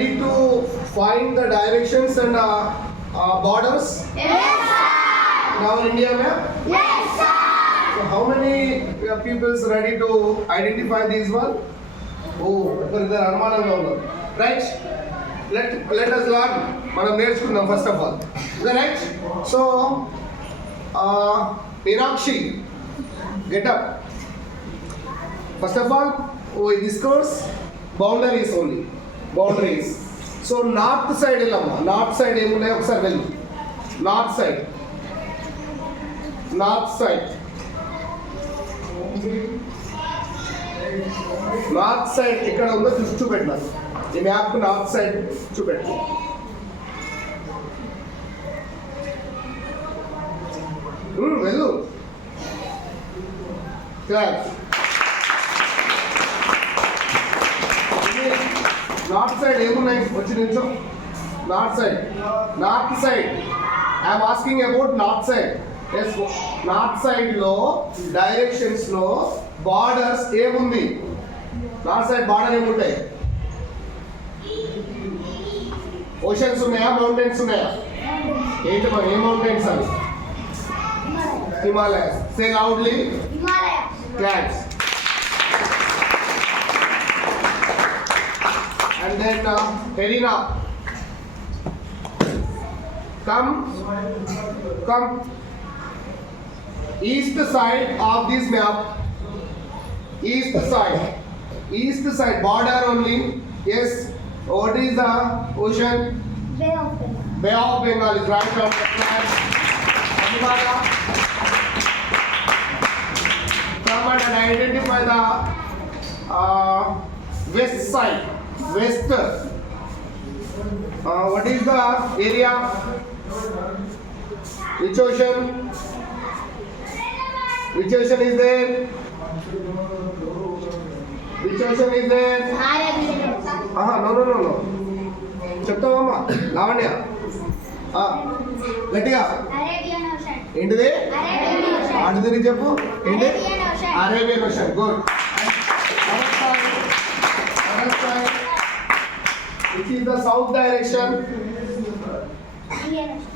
ready to find the directions and uh, uh, borders in our India map? So how many uh, people's ready to identify these one? Oh, ఒకరిద్దరు అనుమానంగా ఉన్నారు right let let us learn మనం నేర్చుకుందాం first of all right so Meenakshi get up first of all we discuss boundaries only Boundaries so north side వెళ్ళమ్మా north side ఏమున్నాయి? ఒకసారి వెళ్ళి. North side north side north side ఎక్కడ ఉందో చూసి చూపెట్టినారు ఈ మ్యాప్ నార్త్ సైడ్ చూపెట్టు. Hmm, వెళ్ళు. క్లాస్ నార్త్ సైడ్ ఏమున్నాయి? వచ్చి నిమిషం north side. North side. I'm asking about north side. Yes north సైడ్లో డైరెక్షన్స్లో బార్డర్స్ ఏముంది? నార్త్ సైడ్ బార్డర్ ఏముంటాయి? ఓషన్స్ ఉన్నాయా? మౌంటైన్స్ ఉన్నాయా? ఏంటి మరి ఏ మౌంటైన్స్ అవి? Himalayas say loudly claps then uh, Helena. Come, come. East side of this map. East side. East side border only. Yes. What is the ocean? Bay of Bengal Bay of Bengal is right on the. Himalaya. Come and identify the uh, west side. West. Uh, what is the area? Which ocean? Which ocean is there? Which ocean is there? ఆహా no no no no చెప్తావమ్మా లావణ్య గట్టిగా ఏంటిది ఆడిది చెప్పు ఏంటి Arabian ocean good Which is the south direction? Indian Ocean.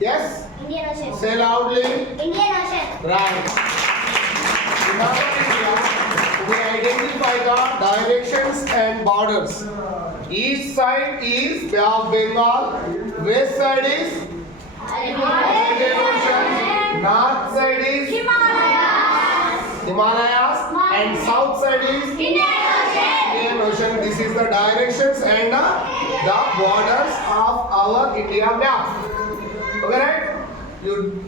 Yes? Indian Ocean. Say loudly. Indian Ocean. Right. Now we identify the directions and borders. East side is Bay of Bengal. West side is Himalayas, and south side is Indian Ocean. This is the directions and uh, the borders of our India map. Okay, right? You